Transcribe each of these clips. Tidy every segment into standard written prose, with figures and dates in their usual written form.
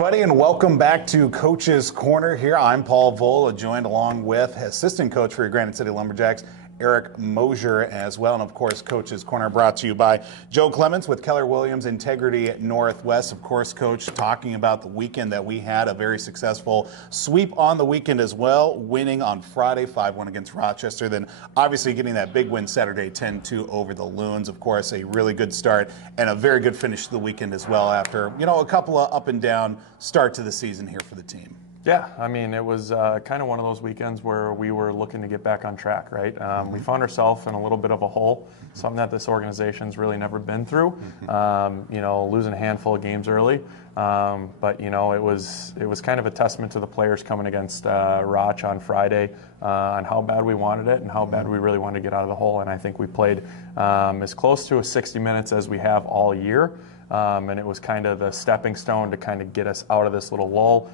everybody, and welcome back to Coach's Corner here. I'm Paul Vola, joined along with assistant coach for your Granite City Lumberjacks, Eric Moser, as well. And, of course, Coach's Corner brought to you by Joe Clemence with Keller Williams Integrity Northwest. Of course, Coach, talking about the weekend that we had, a very successful sweep on the weekend as well, winning on Friday 5-1 against Rochester, then obviously getting that big win Saturday 10-2 over the Loons. Of course, a really good start and a very good finish to the weekend as well after, a couple of up and down start to the season here for the team. Yeah, I mean, it was kind of one of those weekends where we were looking to get back on track, right? We found ourselves in a little bit of a hole, something that this organization's really never been through. Losing a handful of games early, but it was kind of a testament to the players coming against Roch on Friday on how bad we wanted it and how bad we really wanted to get out of the hole. And I think we played as close to a 60 minutes as we have all year. And it was kind of the stepping stone to kind of get us out of this little lull,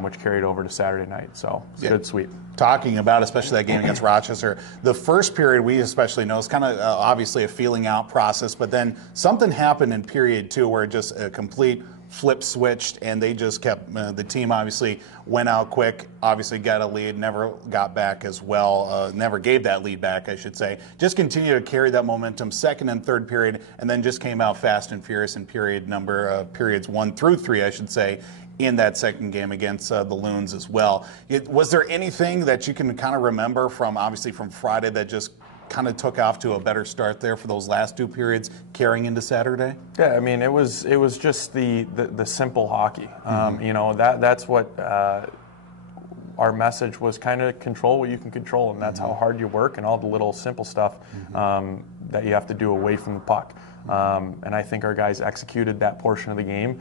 which carried over to Saturday night. So it's a good sweep. Talking about especially that game against Rochester, the first period we especially know is kind of obviously a feeling out process, but then something happened in period two where just a complete flip switched, and they just kept the team obviously went out quick, obviously got a lead, never got back as well, never gave that lead back, I should say. Just continued to carry that momentum second and third period, and then just came out fast and furious in periods 1 through 3, I should say, in that second game against the Loons as well. Was there anything that you can kind of remember from Friday that just kind of took off to a better start there for those last two periods carrying into Saturday? Yeah, I mean, it was just the simple hockey. That's what our message was, kind of control what you can control, and that's how hard you work and all the little simple stuff that you have to do away from the puck. And I think our guys executed that portion of the game,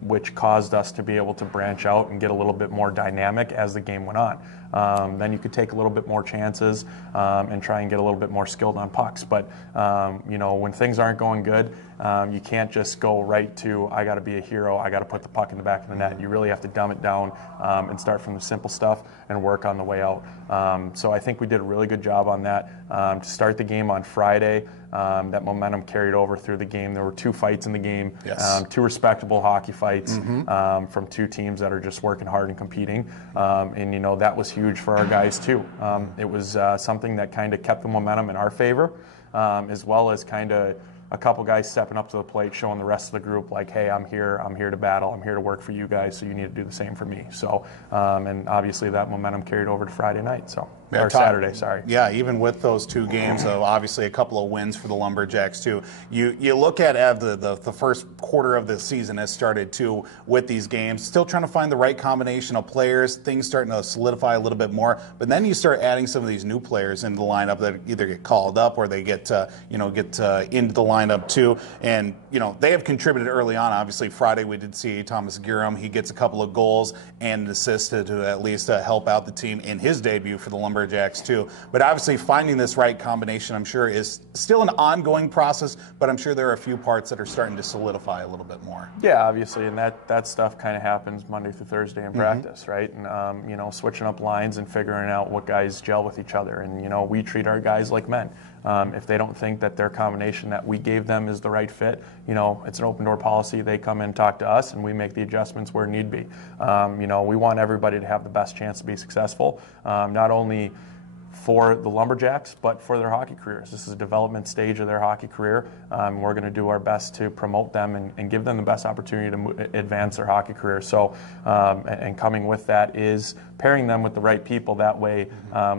which caused us to be able to branch out and get a little bit more dynamic as the game went on. Then you could take a little bit more chances and try and get a little bit more skilled on pucks. But, when things aren't going good, you can't just go right to, I got to be a hero, I got to put the puck in the back of the net. You really have to dumb it down and start from the simple stuff and work on the way out. So I think we did a really good job on that. To start the game on Friday, that momentum carried over through the game. There were 2 fights in the game, yes. 2 respectable hockey fights from 2 teams that are just working hard and competing. And that was huge for our guys too. It was something that kind of kept the momentum in our favor, as well as kind of a couple guys stepping up to the plate, showing the rest of the group like, hey, I'm here to battle, I'm here to work for you guys, so you need to do the same for me. So, and obviously that momentum carried over to Friday night, Saturday, sorry. Yeah, even with those 2 games, so obviously a couple of wins for the Lumberjacks too. You look at the first quarter of the season has started too with these games, still trying to find the right combination of players, things starting to solidify a little bit more, but then you start adding some of these new players into the lineup that either get called up or they get into the lineup too, and they have contributed early on. Obviously Friday we did see Thomas Guram, he gets a couple of goals and an assist to at least help out the team in his debut for the Lumberjacks too. But obviously finding this right combination, I'm sure, is still an ongoing process, but I'm sure there are a few parts that are starting to solidify a little bit more. Yeah, obviously, and that stuff kind of happens Monday through Thursday in practice, right? And switching up lines and figuring out what guys gel with each other. And we treat our guys like men. If they don't think that their combination that we gave them is the right fit, it's an open door policy. They come in and talk to us, and we make the adjustments where need be. We want everybody to have the best chance to be successful, not only for the Lumberjacks, but for their hockey careers. This is a development stage of their hockey career. We're going to do our best to promote them and give them the best opportunity to advance their hockey career. So, and coming with that is pairing them with the right people. That way,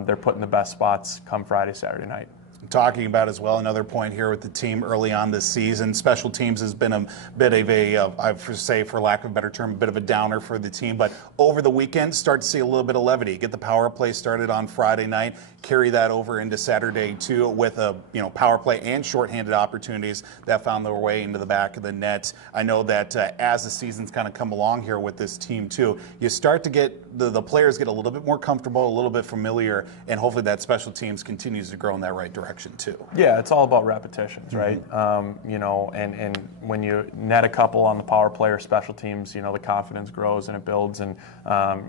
they're put in the best spots come Friday, Saturday night. Talking about as well, another point here with the team early on this season, special teams has been a bit of I would say, for lack of a better term, a bit of a downer for the team. But over the weekend, start to see a little bit of levity. Get the power play started on Friday night, carry that over into Saturday too, with a power play and shorthanded opportunities that found their way into the back of the net. I know that as the season's kind of come along here with this team too, you start to get the players get a little bit more comfortable, a little bit familiar, and hopefully that special teams continues to grow in that right direction too. Yeah, it's all about repetitions, right? And when you net a couple on the power play or special teams, the confidence grows and it builds, and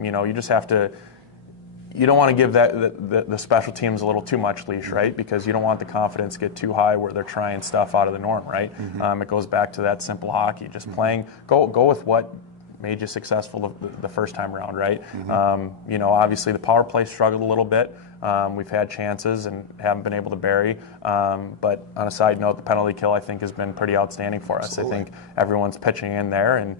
you just have to. You don't want to give the special teams a little too much leash, right? Because you don't want the confidence get too high where they're trying stuff out of the norm, right? It goes back to that simple hockey, just playing. Go with what made you successful the first time around, right? You know, obviously the power play struggled a little bit. We've had chances and haven't been able to bury. But on a side note, the penalty kill I think has been pretty outstanding for us. Absolutely. I think everyone's pitching in there, and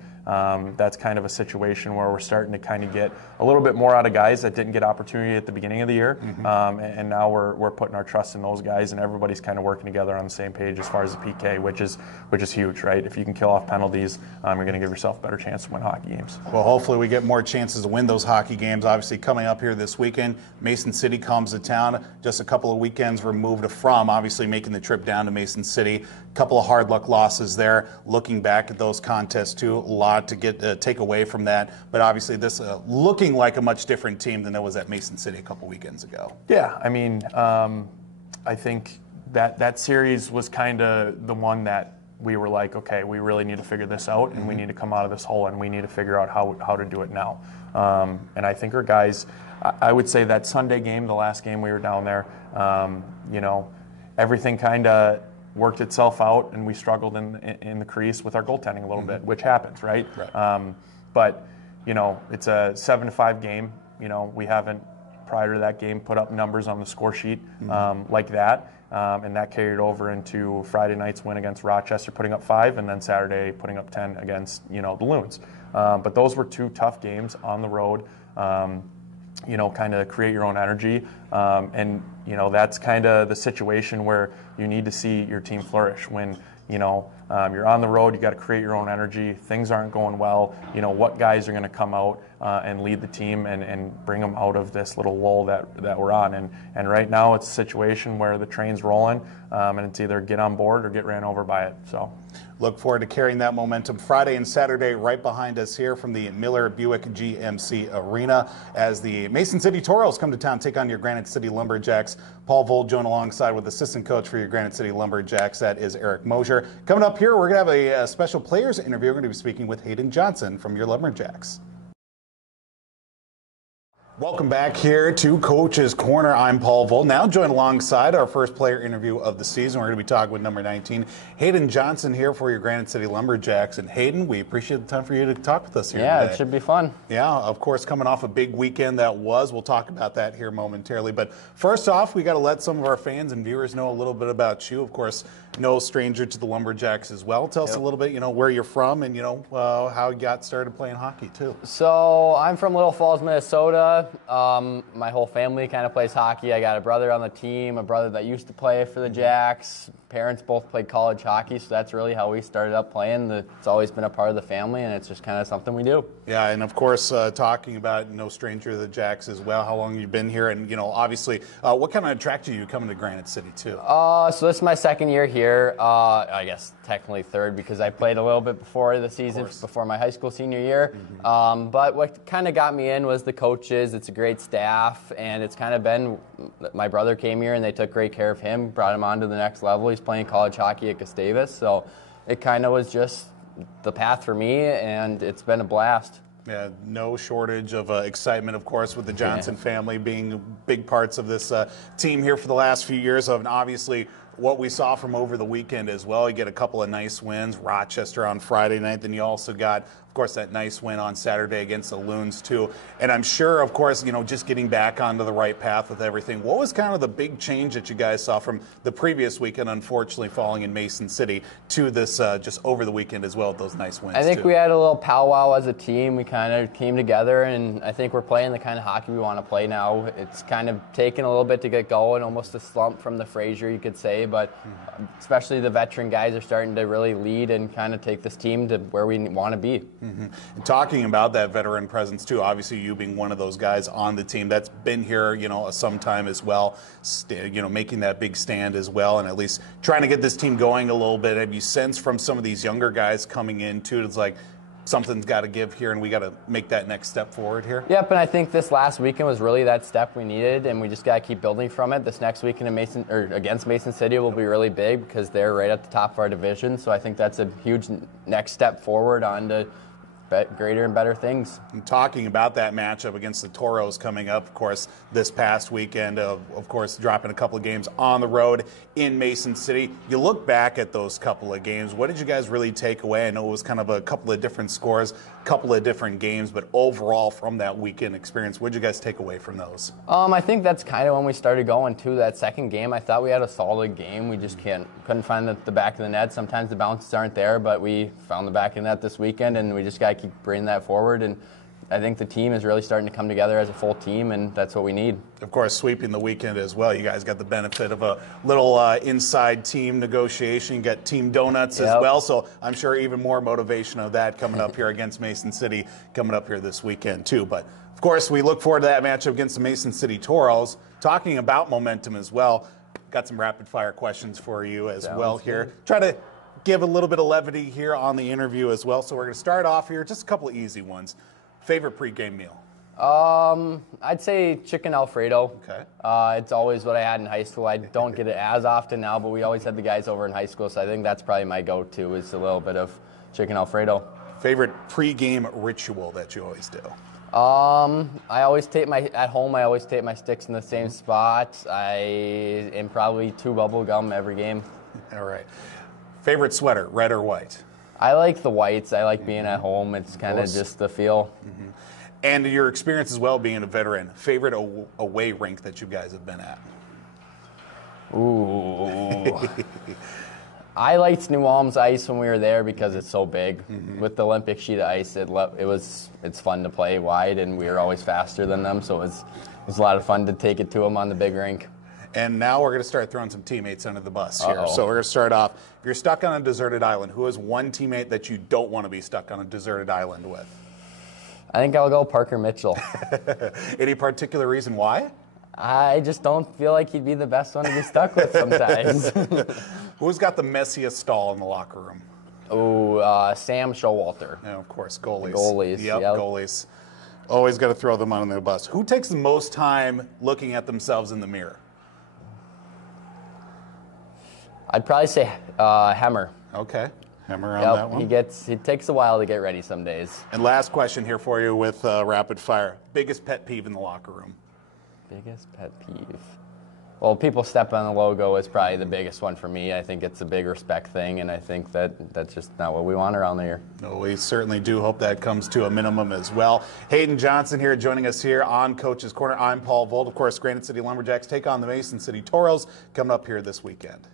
that's kind of a situation where we're starting to kind of get a little bit more out of guys that didn't get opportunity at the beginning of the year, and now we're putting our trust in those guys, and everybody's kind of working together on the same page as far as the PK, which is huge, right? If you can kill off penalties, you're going to give yourself a better chance to win hockey games. Well, hopefully we get more chances to win those hockey games. Obviously, coming up here this weekend, Mason City comes to town, just a couple of weekends removed from obviously making the trip down to Mason City. A couple of hard luck losses there. Looking back at those contests too, a lot to take away from that. But obviously, this looking like a much different team than it was at Mason City a couple weekends ago. Yeah, I mean, I think that series was kind of the one that we were like, okay, we really need to figure this out, and we need to come out of this hole, and we need to figure out how to do it now. And I think our guys, I would say that Sunday game, the last game we were down there, you know, everything kind of worked itself out, and we struggled in the crease with our goaltending a little bit, which happens, right? But, you know, it's a 7-5 game. You know, we haven't, prior to that game, put up numbers on the score sheet like that. And that carried over into Friday night's win against Rochester, putting up 5, and then Saturday putting up 10 against, you know, the Loons. But those were 2 tough games on the road. You know, kind of create your own energy. And, you know, that's kind of the situation where you need to see your team flourish. When, you know, you're on the road, you got to create your own energy. Things aren't going well. You know, what guys are going to come out and lead the team and bring them out of this little lull that we're on. And right now it's a situation where the train's rolling, and it's either get on board or get ran over by it. So look forward to carrying that momentum Friday and Saturday right behind us here from the Miller Buick GMC Arena as the Mason City Toros come to town, take on your Granite City Lumberjacks. Paul Vold joined alongside with assistant coach for your Granite City Lumberjacks. That is Eric Moser. Coming up here, we're going to have a special players interview. We're going to be speaking with Hayden Johnson from your Lumberjacks. Welcome back here to Coach's Corner. I'm Paul Vold. Now joined alongside our first player interview of the season. We're going to be talking with number 19, Hayden Johnson, here for your Granite City Lumberjacks. And Hayden, we appreciate the time for you to talk with us here today. It should be fun. Yeah, of course, coming off a big weekend that was. We'll talk about that here momentarily. But first off, we got to let some of our fans and viewers know a little bit about you. Of course, no stranger to the Lumberjacks as well. Tell us a little bit, you know, where you're from and, you know, how you got started playing hockey, too. So I'm from Little Falls, Minnesota. My whole family kind of plays hockey. I got a brother on the team, a brother that used to play for the Jacks. Parents both played college hockey, so that's really how we started up playing. It's always been a part of the family, and it's just kind of something we do. Yeah, and of course, talking about no stranger to the Jacks as well. How long you've been here, and you know, obviously, what kind of attracted you coming to Granite City too? So this is my second year here. I guess technically third because I played a little bit before the season, before my high school senior year. But what kind of got me in was the coaches. It's a great staff, and it's kind of been. My brother came here, and they took great care of him, brought him on to the next level. He's playing college hockey at Gustavus, so it kind of was just the path for me, and it's been a blast. Yeah, no shortage of excitement, of course, with the Johnson family being big parts of this team here for the last few years. And obviously, what we saw from over the weekend as well, you get a couple of nice wins. Rochester on Friday night, then you also got, of course, that nice win on Saturday against the Loons, too. And I'm sure, of course, you know, just getting back onto the right path with everything. What was kind of the big change that you guys saw from the previous weekend, unfortunately falling in Mason City, to this just over the weekend as well with those nice wins, I think too? we had a little powwow as a team. We kind of came together, and I think we're playing the kind of hockey we want to play now. It's kind of taken a little bit to get going, almost a slump from the Frazier, you could say, but especially the veteran guys are starting to really lead and kind of take this team to where we want to be. And talking about that veteran presence too, obviously you being one of those guys on the team that's been here, you know, some time as well, you know, making that big stand as well, and at least trying to get this team going a little bit. Have you sensed from some of these younger guys coming in too, it's like something's got to give here, and we got to make that next step forward here? Yep, and I think this last weekend was really that step we needed, and we just got to keep building from it. This next weekend against Mason City will be really big because they're right at the top of our division. So I think that's a huge next step forward on to greater and better things. And talking about that matchup against the Toros coming up, of course, this past weekend, of course, dropping a couple of games on the road in Mason City. You look back at those couple of games. What did you guys really take away? I know it was kind of a couple of different scores, a couple of different games, but overall from that weekend experience, what did you guys take away from those? I think that's kind of when we started going to that second game. I thought we had a solid game. We just couldn't find the back of the net. Sometimes the bounces aren't there, but we found the back of the net this weekend, and we just got to keep bringing that forward. And I think the team is really starting to come together as a full team, and that's what we need. Of course, sweeping the weekend as well. You guys got the benefit of a little inside team negotiation. You got team donuts as well, so I'm sure even more motivation of that coming up here against Mason City coming up here this weekend too. But of course, we look forward to that matchup against the Mason City Toros. Talking about momentum as well, got some rapid fire questions for you as well here. Try to give a little bit of levity here on the interview as well. So we're going to start off here, just a couple of easy ones. Favorite pregame meal? I'd say chicken Alfredo. Okay. It's always what I had in high school. I don't get it as often now, but we always had the guys over in high school, so I think that's probably my go-to is a little bit of chicken Alfredo. Favorite pregame ritual that you always do? I always take at home I always take my sticks in the same spot. I am probably 2 bubble gum every game. All right. Favorite sweater, red or white? I like the whites. I like being at home. It's kind of just the feel. And your experience as well being a veteran, favorite away rink that you guys have been at? Ooh. I liked New Ulm's ice when we were there because it's so big. With the Olympic sheet of ice, it's fun to play wide, and we were always faster than them, so it was a lot of fun to take it to them on the big rink. And now we're going to start throwing some teammates under the bus here. So we're going to start off. If you're stuck on a deserted island, who is one teammate that you don't want to be stuck on a deserted island with? I think I'll go Parker Mitchell. Any particular reason why? I just don't feel like he'd be the best one to be stuck with sometimes. Who's got the messiest stall in the locker room? Oh, Sam Showalter. Yeah, of course, goalies. Goalies, Yep, goalies. Always got to throw them under the bus. Who takes the most time looking at themselves in the mirror? I'd probably say Hemmer. Okay, Hemmer on that one. He takes a while to get ready some days. And last question here for you with rapid fire. Biggest pet peeve in the locker room? Biggest pet peeve? Well, people step on the logo is probably the biggest one for me. I think it's a big respect thing, and I think that's just not what we want around here. No, we certainly do hope that comes to a minimum as well. Hayden Johnson here joining us here on Coach's Corner. I'm Paul Vold. Of course, Granite City Lumberjacks take on the Mason City Toros coming up here this weekend.